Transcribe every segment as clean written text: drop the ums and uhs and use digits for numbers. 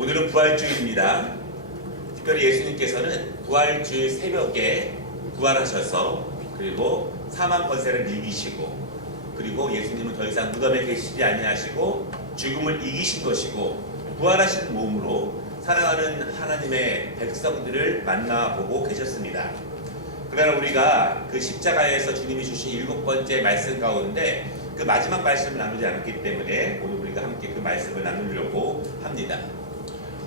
오늘은 부활주일입니다. 특별히 예수님께서는 부활주일 새벽에 부활하셔서 그리고 사망 권세를 이기시고 그리고 예수님은 더 이상 무덤에 계시지 아니하시고 죽음을 이기신 것이고 부활하신 몸으로 사랑하는 하나님의 백성들을 만나보고 계셨습니다. 그러나 우리가 그 십자가에서 주님이 주신 7번째 말씀 가운데 그 마지막 말씀을 나누지 않았기 때문에 오늘 우리가 함께 그 말씀을 나누려고 합니다.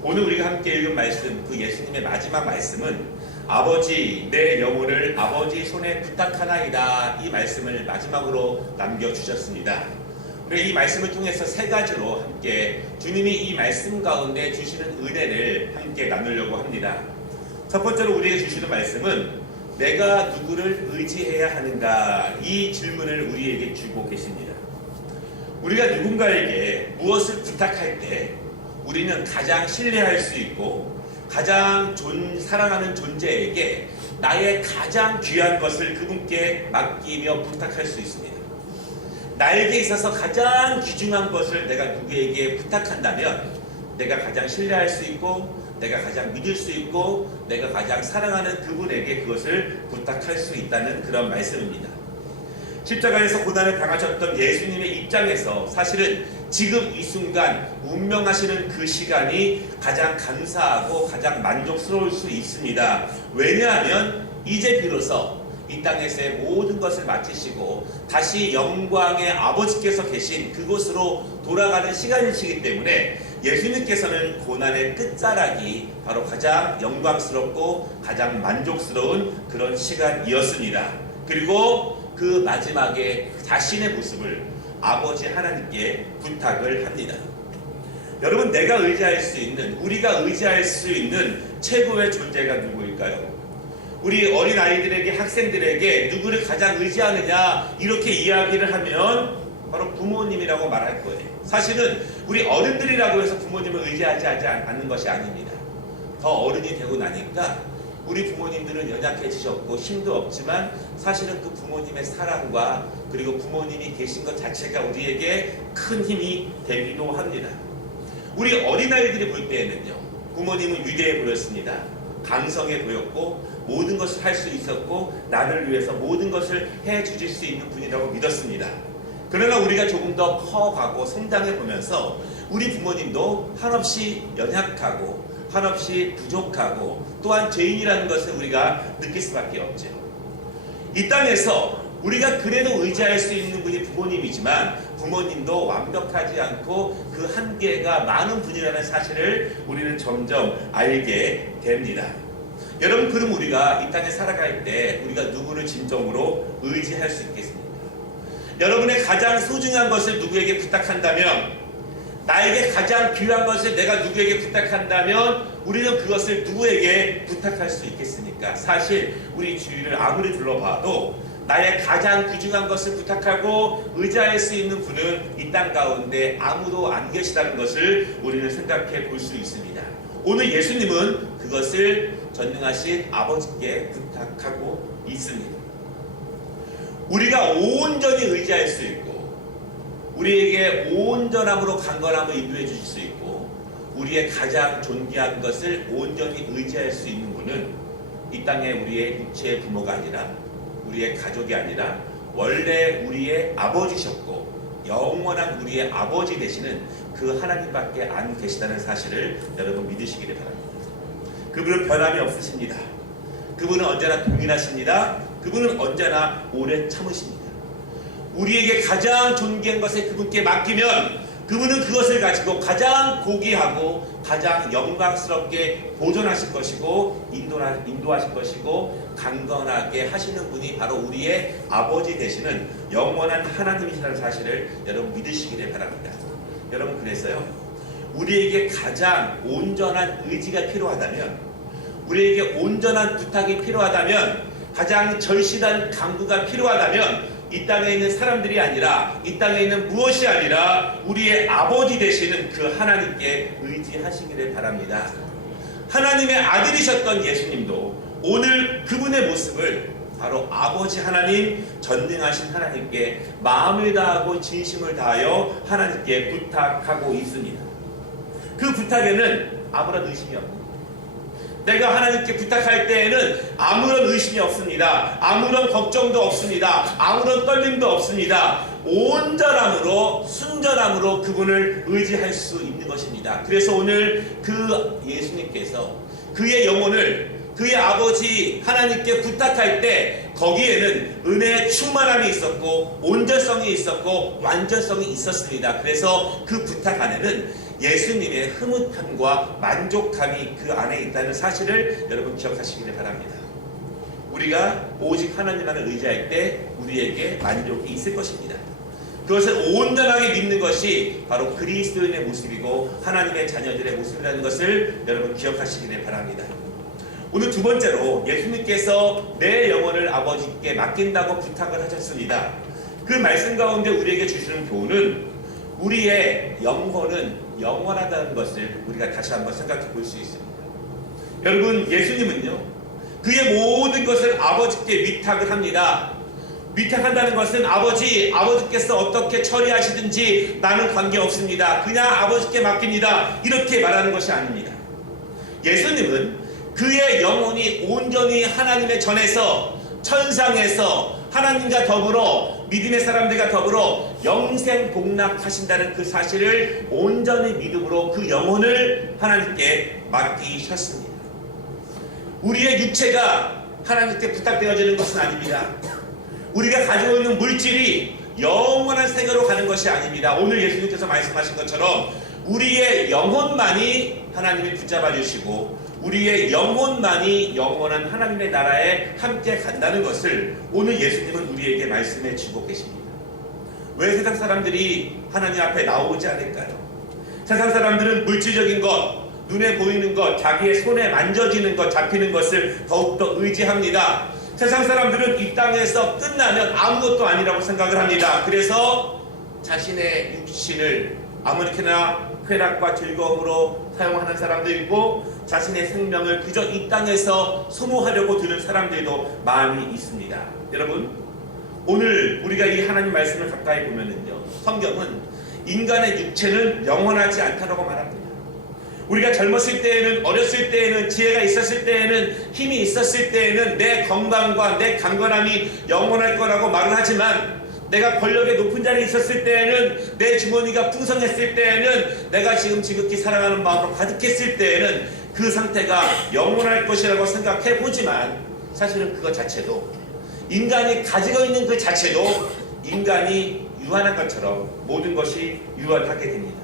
오늘 우리가 함께 읽은 말씀, 그 예수님의 마지막 말씀은 아버지 내 영혼을 아버지 손에 부탁하나이다, 이 말씀을 마지막으로 남겨주셨습니다. 우리가 이 말씀을 통해서 세 가지로 함께 주님이 이 말씀 가운데 주시는 은혜를 함께 나누려고 합니다. 첫 번째로 우리에게 주시는 말씀은 내가 누구를 의지해야 하는가, 이 질문을 우리에게 주고 계십니다. 우리가 누군가에게 무엇을 부탁할 때 우리는 가장 신뢰할 수 있고 가장 사랑하는 존재에게 나의 가장 귀한 것을 그분께 맡기며 부탁할 수 있습니다. 나에게 있어서 가장 귀중한 것을 내가 누구에게 부탁한다면 내가 가장 신뢰할 수 있고 내가 가장 믿을 수 있고 내가 가장 사랑하는 그분에게 그것을 부탁할 수 있다는 그런 말씀입니다. 십자가에서 고난을 당하셨던 예수님의 입장에서 사실은 지금 이 순간 운명하시는 그 시간이 가장 감사하고 가장 만족스러울 수 있습니다. 왜냐하면 이제 비로소 이 땅에서의 모든 것을 마치시고 다시 영광의 아버지께서 계신 그곳으로 돌아가는 시간이시기 때문에 예수님께서는 고난의 끝자락이 바로 가장 영광스럽고 가장 만족스러운 그런 시간이었습니다. 그리고 그 마지막에 자신의 모습을 아버지 하나님께 부탁을 합니다. 여러분, 내가 의지할 수 있는, 우리가 의지할 수 있는 최고의 존재가 누구일까요? 우리 어린아이들에게, 학생들에게 누구를 가장 의지하느냐 이렇게 이야기를 하면 바로 부모님이라고 말할 거예요. 사실은 우리 어른들이라고 해서 부모님을 의지하지 않는 것이 아닙니다. 더 어른이 되고 나니까 우리 부모님들은 연약해지셨고 힘도 없지만 사실은 그 부모님의 사랑과 그리고 부모님이 계신 것 자체가 우리에게 큰 힘이 되기도 합니다. 우리 어린아이들이 볼 때에는요, 부모님은 위대해 보였습니다. 강성해 보였고 모든 것을 할 수 있었고 나를 위해서 모든 것을 해주실 수 있는 분이라고 믿었습니다. 그러나 우리가 조금 더 커가고 성장해 보면서 우리 부모님도 한없이 연약하고 한없이 부족하고 또한 죄인이라는 것을 우리가 느낄 수밖에 없죠. 이 땅에서 우리가 그래도 의지할 수 있는 분이 부모님이지만 부모님도 완벽하지 않고 그 한계가 많은 분이라는 사실을 우리는 점점 알게 됩니다. 여러분, 그럼 우리가 이 땅에 살아갈 때 우리가 누구를 진정으로 의지할 수 있겠습니까? 여러분의 가장 소중한 것을 누구에게 부탁한다면, 나에게 가장 귀한 것을 내가 누구에게 부탁한다면 우리는 그것을 누구에게 부탁할 수 있겠습니까? 사실 우리 주위를 아무리 둘러봐도 나의 가장 귀중한 것을 부탁하고 의지할 수 있는 분은 이 땅 가운데 아무도 안 계시다는 것을 우리는 생각해 볼 수 있습니다. 오늘 예수님은 그것을 전능하신 아버지께 부탁하고 있습니다. 우리가 온전히 의지할 수 있고 우리에게 온전함으로 강건함을 인도해 주실 수 있고 우리의 가장 존귀한 것을 온전히 의지할 수 있는 분은 이 땅에 우리의 육체의 부모가 아니라 우리의 가족이 아니라 원래 우리의 아버지셨고 영원한 우리의 아버지 되시는 그 하나님밖에 안 계시다는 사실을 여러분 믿으시기를 바랍니다. 그분은 변함이 없으십니다. 그분은 언제나 동일하십니다. 그분은 언제나 오래 참으십니다. 우리에게 가장 존귀한 것을 그분께 맡기면 그분은 그것을 가지고 가장 고귀하고 가장 영광스럽게 보존하실 것이고 인도하실 것이고 강건하게 하시는 분이 바로 우리의 아버지 되시는 영원한 하나님이시라는 사실을 여러분 믿으시기를 바랍니다. 여러분, 그래서요, 우리에게 가장 온전한 의지가 필요하다면, 우리에게 온전한 부탁이 필요하다면, 가장 절실한 강구가 필요하다면 이 땅에 있는 사람들이 아니라 이 땅에 있는 무엇이 아니라 우리의 아버지 되시는 그 하나님께 의지하시기를 바랍니다. 하나님의 아들이셨던 예수님도 오늘 그분의 모습을 바로 아버지 하나님, 전능하신 하나님께 마음을 다하고 진심을 다하여 하나님께 부탁하고 있습니다. 그 부탁에는 아무런 의심이 없습니다. 내가 하나님께 부탁할 때에는 아무런 의심이 없습니다. 아무런 걱정도 없습니다. 아무런 떨림도 없습니다. 온전함으로 순전함으로 그분을 의지할 수 있는 것입니다. 그래서 오늘 그 예수님께서 그의 영혼을 그의 아버지 하나님께 부탁할 때 거기에는 은혜의 충만함이 있었고 온전성이 있었고 완전성이 있었습니다. 그래서 그 부탁 안에는 예수님의 흐뭇함과 만족감이 그 안에 있다는 사실을 여러분 기억하시기를 바랍니다. 우리가 오직 하나님만을 의지할 때 우리에게 만족이 있을 것입니다. 그것을 온전하게 믿는 것이 바로 그리스도인의 모습이고 하나님의 자녀들의 모습이라는 것을 여러분 기억하시기를 바랍니다. 오늘 두 번째로 예수님께서 내 영혼을 아버지께 맡긴다고 부탁을 하셨습니다. 그 말씀 가운데 우리에게 주시는 교훈은 우리의 영혼은 영원하다는 것을 우리가 다시 한번 생각해 볼 수 있습니다. 여러분, 예수님은요 그의 모든 것을 아버지께 위탁을 합니다. 위탁한다는 것은 아버지께서 어떻게 처리하시든지 나는 관계없습니다. 그냥 아버지께 맡깁니다. 이렇게 말하는 것이 아닙니다. 예수님은 그의 영혼이 온전히 하나님의 전에서 천상에서 하나님과 더불어 믿음의 사람들과 더불어 영생 복락하신다는 그 사실을 온전히 믿음으로 그 영혼을 하나님께 맡기셨습니다. 우리의 육체가 하나님께 부탁되어지는 것은 아닙니다. 우리가 가지고 있는 물질이 영원한 세계로 가는 것이 아닙니다. 오늘 예수님께서 말씀하신 것처럼 우리의 영혼만이 하나님이 붙잡아 주시고 우리의 영혼만이 영원한 하나님의 나라에 함께 간다는 것을 오늘 예수님은 우리에게 말씀해 주고 계십니다. 왜 세상 사람들이 하나님 앞에 나오지 않을까요? 세상 사람들은 물질적인 것, 눈에 보이는 것, 자기의 손에 만져지는 것, 잡히는 것을 더욱더 의지합니다. 세상 사람들은 이 땅에서 끝나면 아무것도 아니라고 생각을 합니다. 그래서 자신의 육신을 아무렇게나 쾌락과 즐거움으로 사용하는 사람도 있고 자신의 생명을 그저 이 땅에서 소모하려고 드는 사람들도 많이 있습니다. 여러분, 오늘 우리가 이 하나님 말씀을 가까이 보면은요, 성경은 인간의 육체는 영원하지 않다고 말합니다. 우리가 젊었을 때에는, 어렸을 때에는, 지혜가 있었을 때에는, 힘이 있었을 때에는 내 건강과 내 강건함이 영원할 거라고 말을 하지만 내가 권력의 높은 자리에 있었을 때에는, 내 주머니가 풍성했을 때에는, 내가 지금 지극히 사랑하는 마음으로 가득했을 때에는 그 상태가 영원할 것이라고 생각해 보지만 사실은 그것 자체도, 인간이 가지고 있는 그 자체도 인간이 유한한 것처럼 모든 것이 유한하게 됩니다.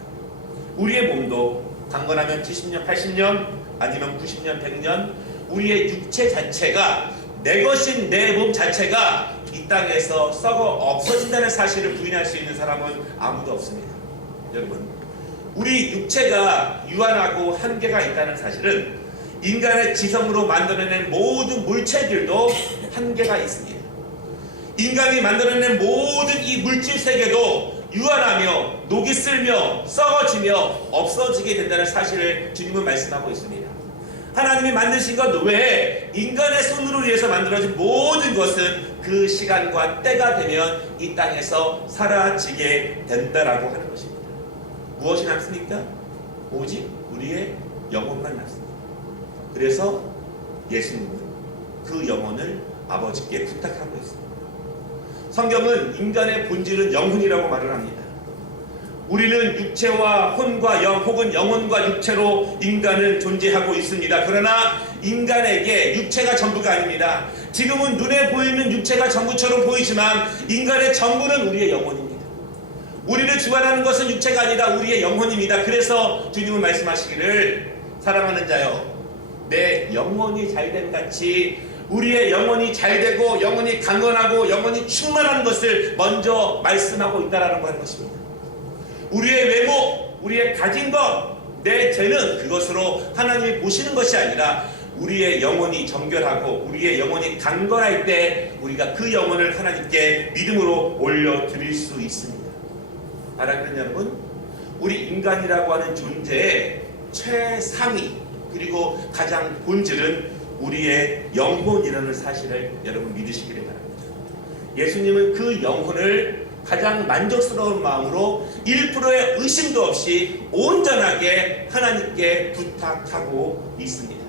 우리의 몸도 강건하면 70년, 80년, 아니면 90년, 100년, 우리의 육체 자체가, 내 것인 내 몸 자체가 이 땅에서 썩어 없어진다는 사실을 부인할 수 있는 사람은 아무도 없습니다. 여러분, 우리 육체가 유한하고 한계가 있다는 사실은 인간의 지성으로 만들어낸 모든 물체들도 한계가 있습니다. 인간이 만들어낸 모든 이 물질 세계도 유한하며 녹이 슬며 썩어지며 없어지게 된다는 사실을 주님은 말씀하고 있습니다. 하나님이 만드신 것 외에 인간의 손으로 위해서 만들어진 모든 것은 그 시간과 때가 되면 이 땅에서 사라지게 된다라고 하는 것입니다. 무엇이 남습니까? 오직 우리의 영혼만 남습니다. 그래서 예수님은 그 영혼을 아버지께 부탁하고 있습니다. 성경은 인간의 본질은 영혼이라고 말을 합니다. 우리는 육체와 혼과 영, 혹은 영혼과 육체로 인간은 존재하고 있습니다. 그러나 인간에게 육체가 전부가 아닙니다. 지금은 눈에 보이는 육체가 전부처럼 보이지만 인간의 전부는 우리의 영혼입니다. 우리를 주관하는 것은 육체가 아니라 우리의 영혼입니다. 그래서 주님은 말씀하시기를, 사랑하는 자여, 내 영혼이 잘됨 같이 우리의 영혼이 잘되고 영혼이 강건하고 영혼이 충만한 것을 먼저 말씀하고 있다라는 것입니다. 우리의 외모, 우리의 가진 것, 내 죄는 그것으로 하나님이 보시는 것이 아니라 우리의 영혼이 정결하고 우리의 영혼이 강건할 때 우리가 그 영혼을 하나님께 믿음으로 올려드릴 수 있습니다. 사랑하는 여러분, 우리 인간이라고 하는 존재의 최상위 그리고 가장 본질은 우리의 영혼이라는 사실을 여러분 믿으시기를 바랍니다. 예수님은 그 영혼을 가장 만족스러운 마음으로 1%의 의심도 없이 온전하게 하나님께 부탁하고 있습니다.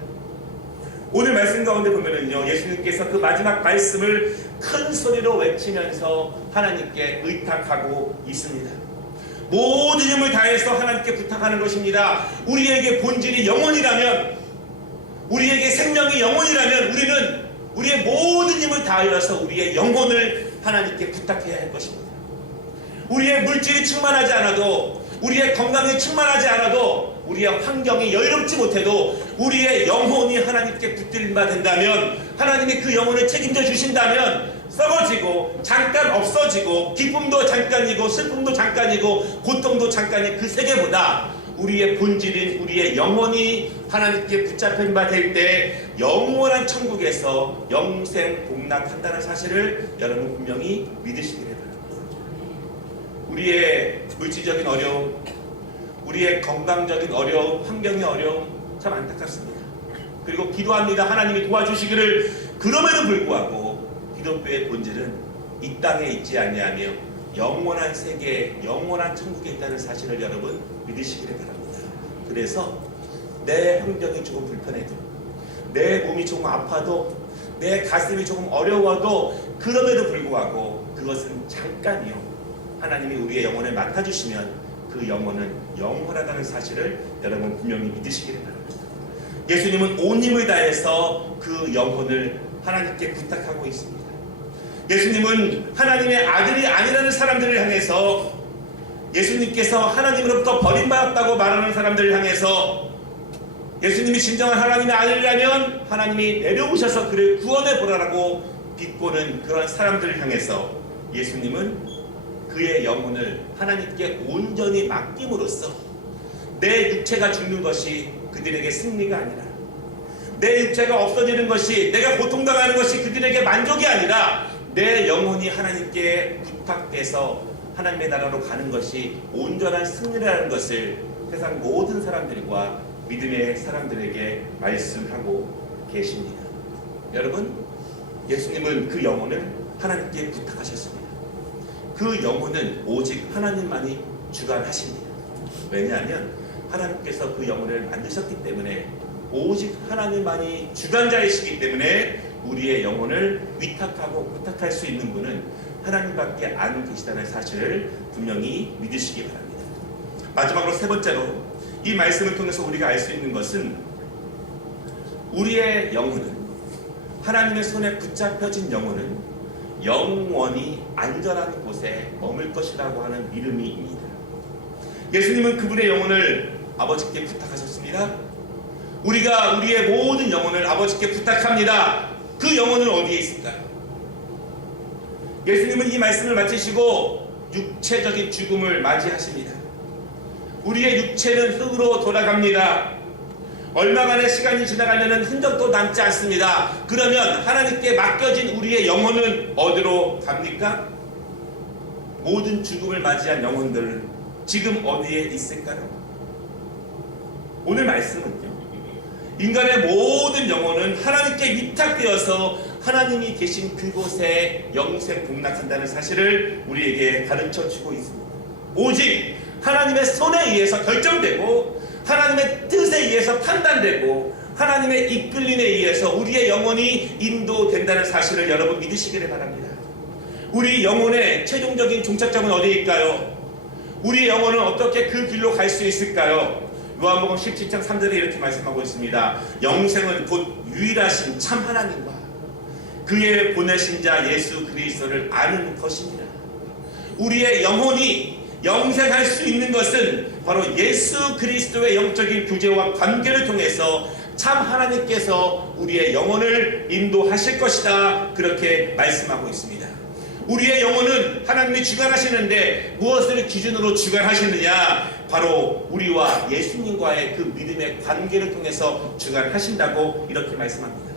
오늘 말씀 가운데 보면은요, 예수님께서 그 마지막 말씀을 큰 소리로 외치면서 하나님께 의탁하고 있습니다. 모든 힘을 다해서 하나님께 부탁하는 것입니다. 우리에게 본질이 영혼이라면, 우리에게 생명이 영혼이라면 우리는 우리의 모든 힘을 다하여서 우리의 영혼을 하나님께 부탁해야 할 것입니다. 우리의 물질이 충만하지 않아도, 우리의 건강이 충만하지 않아도, 우리의 환경이 여유롭지 못해도 우리의 영혼이 하나님께 붙들림 바 된다면, 하나님이 그 영혼을 책임져 주신다면 썩어지고 잠깐 없어지고 기쁨도 잠깐이고 슬픔도 잠깐이고 고통도 잠깐이 그 세계보다 우리의 본질인 우리의 영혼이 하나님께 붙잡힌 바 될 때 영원한 천국에서 영생 복락한다는 사실을 여러분 분명히 믿으시기를 바랍니다. 우리의 물질적인 어려움, 우리의 건강적인 어려움, 환경의 어려움 참 안타깝습니다. 그리고 기도합니다. 하나님이 도와주시기를. 그럼에도 불구하고 기독교의 본질은 이 땅에 있지 아니하며 영원한 세계, 영원한 천국에 있다는 사실을 여러분 믿으시기를 바랍니다. 그래서 내 환경이 조금 불편해도, 내 몸이 조금 아파도, 내 가슴이 조금 어려워도 그럼에도 불구하고 그것은 잠깐이요. 하나님이 우리의 영혼을 맡아주시면 그 영혼은 영원하다는 사실을 여러분 분명히 믿으시기를 바랍니다. 예수님은 온 힘을 다해서 그 영혼을 하나님께 부탁하고 있습니다. 예수님은 하나님의 아들이 아니라는 사람들을 향해서, 예수님께서 하나님으로부터 버림받았다고 말하는 사람들을 향해서, 예수님이 진정한 하나님의 아들이라면 하나님이 내려오셔서 그를 구원해 보라라고 비꼬는 그런 사람들을 향해서 예수님은 그의 영혼을 하나님께 온전히 맡김으로써 내 육체가 죽는 것이 그들에게 승리가 아니라, 내 육체가 없어지는 것이, 내가 고통당하는 것이 그들에게 만족이 아니라 내 영혼이 하나님께 부탁돼서 하나님의 나라로 가는 것이 온전한 승리라는 것을 세상 모든 사람들과 믿음의 사람들에게 말씀하고 계십니다. 여러분, 예수님은 그 영혼을 하나님께 부탁하셨습니다. 그 영혼은 오직 하나님만이 주관하십니다. 왜냐하면 하나님께서 그 영혼을 만드셨기 때문에, 오직 하나님만이 주관자이시기 때문에 우리의 영혼을 위탁하고 부탁할 수 있는 분은 하나님밖에 안 계시다는 사실을 분명히 믿으시기 바랍니다. 마지막으로 세 번째로 이 말씀을 통해서 우리가 알 수 있는 것은, 우리의 영혼은, 하나님의 손에 붙잡혀진 영혼은 영원히 안전한 곳에 머물 것이라고 하는 믿음입니다. 예수님은 그분의 영혼을 아버지께 부탁하셨습니다. 우리가 우리의 모든 영혼을 아버지께 부탁합니다. 그 영혼은 어디에 있을까요? 예수님은 이 말씀을 마치시고 육체적인 죽음을 맞이하십니다. 우리의 육체는 흙으로 돌아갑니다. 얼마간의 시간이 지나가면 흔적도 남지 않습니다. 그러면 하나님께 맡겨진 우리의 영혼은 어디로 갑니까? 모든 죽음을 맞이한 영혼들 지금 어디에 있을까요? 오늘 말씀은요, 인간의 모든 영혼은 하나님께 위탁되어서 하나님이 계신 그곳에 영생 복락한다는 사실을 우리에게 가르쳐주고 있습니다. 오직 하나님의 손에 의해서 결정되고, 하나님의 뜻에 의해서 판단되고, 하나님의 이끌림에 의해서 우리의 영혼이 인도된다는 사실을 여러분 믿으시기를 바랍니다. 우리 영혼의 최종적인 종착점은 어디일까요? 우리 영혼은 어떻게 그 길로 갈 수 있을까요? 요한복음 17장 3절에 이렇게 말씀하고 있습니다. 영생은 곧 유일하신 참 하나님과 그의 보내신 자 예수 그리스도를 아는 것입니다. 우리의 영혼이 영생할 수 있는 것은 바로 예수 그리스도의 영적인 교제와 관계를 통해서 참 하나님께서 우리의 영혼을 인도하실 것이다, 그렇게 말씀하고 있습니다. 우리의 영혼은 하나님이 주관하시는데 무엇을 기준으로 주관하시느냐? 바로 우리와 예수님과의 그 믿음의 관계를 통해서 주관하신다고 이렇게 말씀합니다.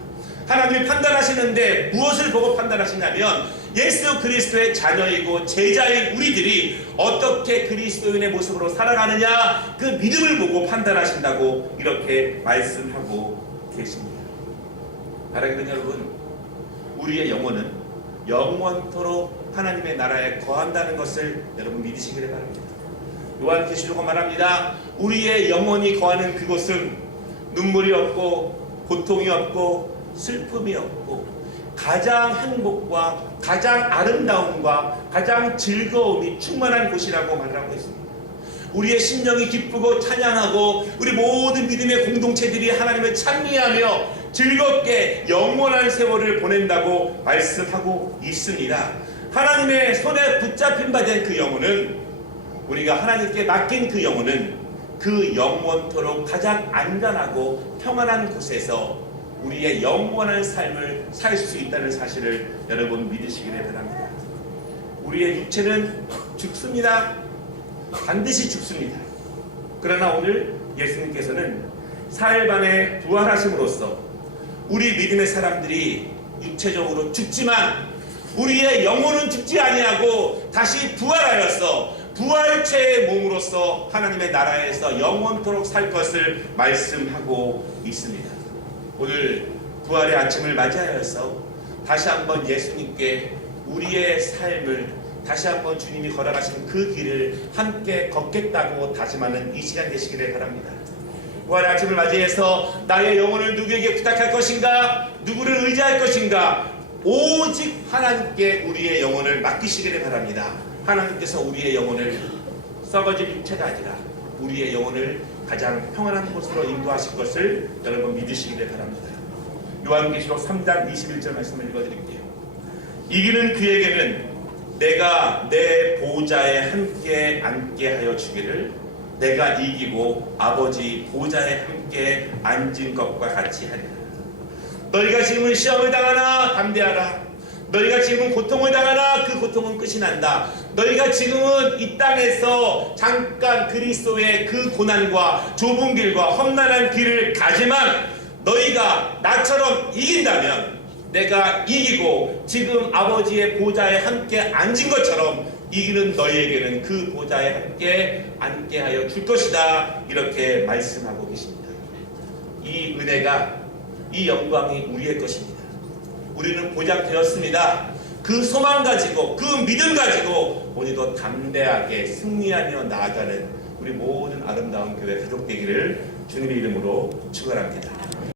하나님이 판단하시는데 무엇을 보고 판단하시냐면, 예수 그리스도의 자녀이고 제자인 우리들이 어떻게 그리스도인의 모습으로 살아가느냐, 그 믿음을 보고 판단하신다고 이렇게 말씀하고 계십니다. 사랑하는 여러분, 우리의 영혼은 영원토록 하나님의 나라에 거한다는 것을 여러분 믿으시기를 바랍니다. 요한계시록은 말합니다. 우리의 영혼이 거하는 그곳은 눈물이 없고 고통이 없고 슬픔이 없고 가장 행복과 가장 아름다움과 가장 즐거움이 충만한 곳이라고 말을 하고 있습니다. 우리의 심령이 기쁘고 찬양하고 우리 모든 믿음의 공동체들이 하나님을 찬미하며 즐겁게 영원한 세월을 보낸다고 말씀하고 있습니다. 하나님의 손에 붙잡힌 바 된 그 영혼은, 우리가 하나님께 맡긴 그 영혼은 그 영원토록 가장 안전하고 평안한 곳에서 우리의 영원한 삶을 살 수 있다는 사실을 여러분 믿으시기를 바랍니다. 우리의 육체는 죽습니다. 반드시 죽습니다. 그러나 오늘 예수님께서는 사흘 만에 부활하심으로써 우리 믿음의 사람들이 육체적으로 죽지만 우리의 영혼은 죽지 아니하고 다시 부활하여서 부활체의 몸으로서 하나님의 나라에서 영원토록 살 것을 말씀하고 있습니다. 오늘 부활의 아침을 맞이하여서 다시 한번 예수님께 우리의 삶을 다시 한번 주님이 걸어가신 그 길을 함께 걷겠다고 다짐하는 이 시간 되시기를 바랍니다. 부활의 아침을 맞이해서 나의 영혼을 누구에게 부탁할 것인가? 누구를 의지할 것인가? 오직 하나님께 우리의 영혼을 맡기시기를 바랍니다. 하나님께서 우리의 영혼을 썩어질 육체가 아니라 우리의 영혼을 가장 평안한 곳으로 인도하실 것을 여러분 믿으시기를 바랍니다. 요한계시록 3장 21절 말씀을 읽어드릴게요. 이기는 그에게는 내가 내 보좌에 함께 앉게 하여 주기를, 내가 이기고 아버지 보좌에 함께 앉은 것과 같이 하리라. 너희가 지금은 시험을 당하나 담대하라. 너희가 지금은 고통을 당하나 그 고통은 끝이 난다. 너희가 지금은 이 땅에서 잠깐 그리스도의 그 고난과 좁은 길과 험난한 길을 가지만 너희가 나처럼 이긴다면, 내가 이기고 지금 아버지의 보좌에 함께 앉은 것처럼 이기는 너희에게는 그 보좌에 함께 앉게 하여 줄 것이다. 이렇게 말씀하고 계십니다. 이 은혜가, 이 영광이 우리의 것입니다. 우리는 보장되었습니다. 그 소망 가지고 그 믿음 가지고 오늘도 담대하게 승리하며 나아가는 우리 모든 아름다운 교회 가족 되기를 주님의 이름으로 축원합니다.